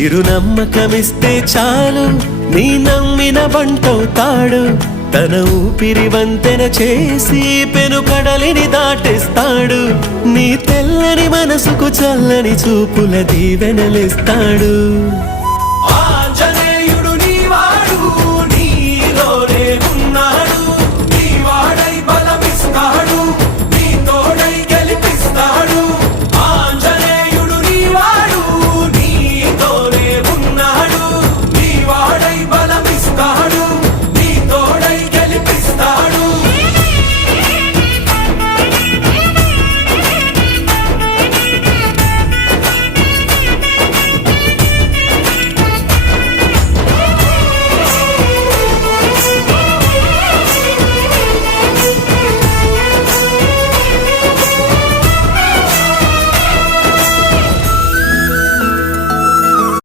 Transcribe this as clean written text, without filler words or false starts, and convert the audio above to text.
చిరు నమ్మకమిస్తే చాలు నీ నమ్మిన బంటవుతాడు తన ఊపిరి వంతెన చేసి పెను కడలిని దాటేస్తాడు నీ తెల్లని మనసుకు చల్లని చూపుల దీవెనలిస్తాడు